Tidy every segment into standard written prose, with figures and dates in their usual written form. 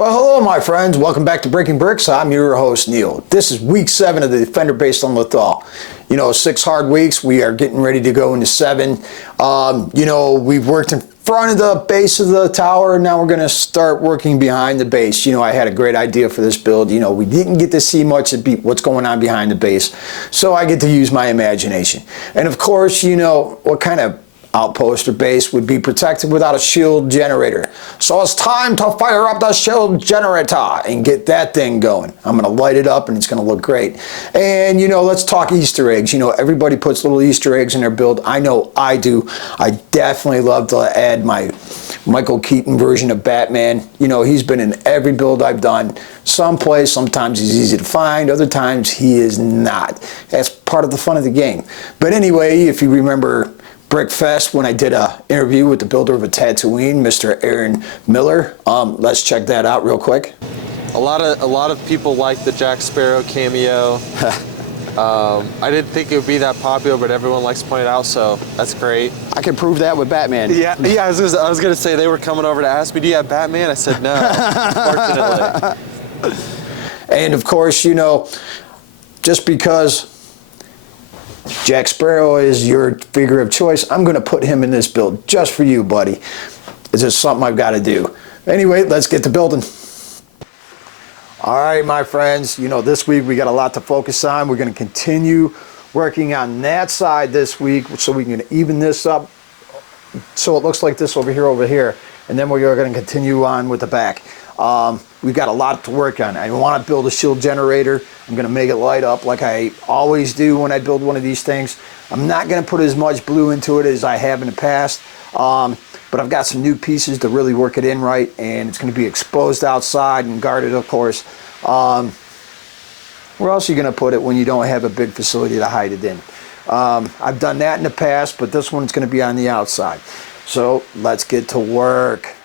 Well, hello, my friends. Welcome back to Breaking Bricks. I'm your host, Neil. This is week 7 of the Defender based on Lothal. 6 hard weeks. We are getting ready to go into 7. We've worked in front of the base of the tower, and now we're going to start working behind the base. I had a great idea for this build. We didn't get to see much of what's going on behind the base, so I get to use my imagination. And of course, what kind of outpost or base would be protected without a shield generator. So it's time to fire up the shield generator and get that thing going. I'm going to light it up and it's going to look great. And let's talk Easter eggs. Everybody puts little Easter eggs in their build. I know I do. I definitely love to add my Michael Keaton version of Batman. He's been in every build I've done. Sometimes he's easy to find, other times he is not. That's part of the fun of the game. But anyway, if you remember Brickfest, when I did an interview with the builder of a Tatooine, Mr. Aaron Miller. Let's check that out real quick. A lot of people like the Jack Sparrow cameo. I didn't think it would be that popular, but everyone likes to point it out, so that's great. I can prove that with Batman. Yeah. I was gonna say, they were coming over to ask me, do you have Batman? I said no, unfortunately. And of course, just because Jack Sparrow is your figure of choice, I'm going to put him in this build just for you, buddy. It's just something I've got to do. Anyway, let's get to building. All right, my friends, this week we got a lot to focus on. We're going to continue working on that side this week so we can even this up so it looks like this over here, and then we're going to continue on with the back. We've got a lot to work on. I want to build a shield generator. I'm going to make it light up like I always do when I build one of these things. I'm not going to put as much blue into it as I have in the past, but I've got some new pieces to really work it in right, and it's going to be exposed outside and guarded, of course. Where else are you going to put it when you don't have a big facility to hide it in? I've done that in the past, but this one's going to be on the outside. So let's get to work.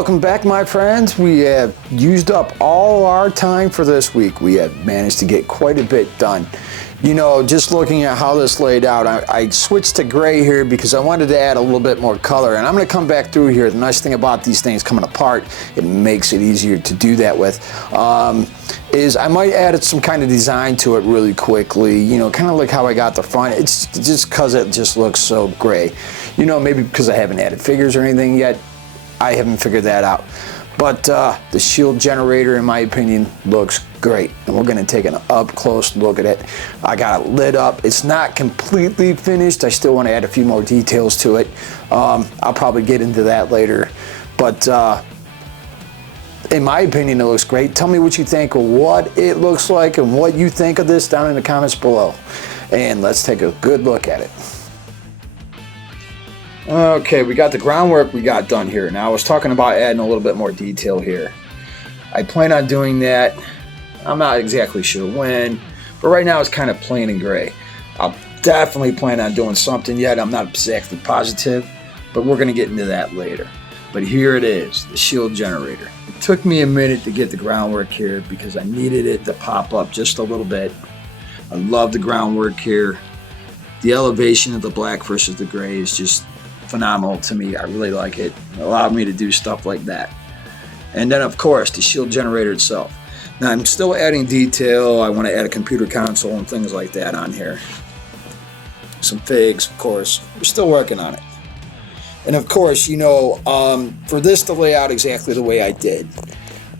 welcome back, my friends. We have used up all our time for this week. We have managed to get quite a bit done. You know, just looking at how this laid out, I switched to gray here because I wanted to add a little bit more color, and I'm going to come back through here. The nice thing about these things coming apart, it makes it easier to do that with, is I might add some kind of design to it really quickly, you know, kind of like how I got the front. It's just because it just looks so gray. You know, maybe because I haven't added figures or anything yet, I haven't figured that out. But the shield generator, in my opinion, looks great. And we're gonna take an up close look at it. I got it lit up. It's not completely finished. I still wanna add a few more details to it. I'll probably get into that later. But in my opinion, it looks great. Tell me what you think of what it looks like and what you think of this down in the comments below. And let's take a good look at it. Okay, we got the groundwork we got done here. Now I was talking about adding a little bit more detail here. I plan on doing that. I'm not exactly sure when, but right now it's kind of plain and gray. I'll definitely plan on doing something yet. I'm not exactly positive, but we're gonna get into that later. But here it is, the shield generator. It took me a minute to get the groundwork here because I needed it to pop up just a little bit. I love the groundwork here. The elevation of the black versus the gray is just phenomenal to me. I really like it. It allowed me to do stuff like that. And then of course the shield generator itself. Now I'm still adding detail. I want to add a computer console and things like that on here. Some figs, of course. We're still working on it. And of course, you know, for this to lay out exactly the way I did,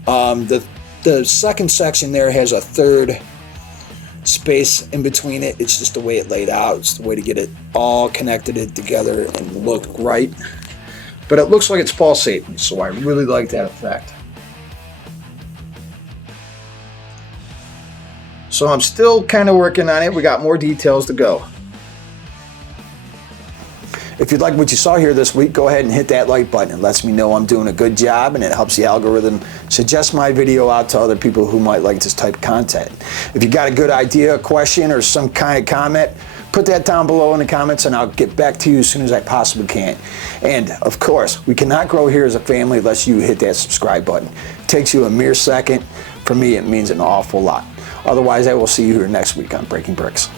the second section there has a third space in between it. It's just the way it laid out. It's the way to get it all connected it together and look right. But it looks like it's pulsating, so I really like that effect. So I'm still kind of working on it. We got more details to go. If you like what you saw here this week, go ahead and hit that like button. It lets me know I'm doing a good job, and it helps the algorithm suggest my video out to other people who might like this type of content. If you got a good idea, a question, or some kind of comment, put that down below in the comments and I'll get back to you as soon as I possibly can. And of course, we cannot grow here as a family unless you hit that subscribe button. It takes you a mere second. For me, it means an awful lot. Otherwise, I will see you here next week on Breaking Bricks.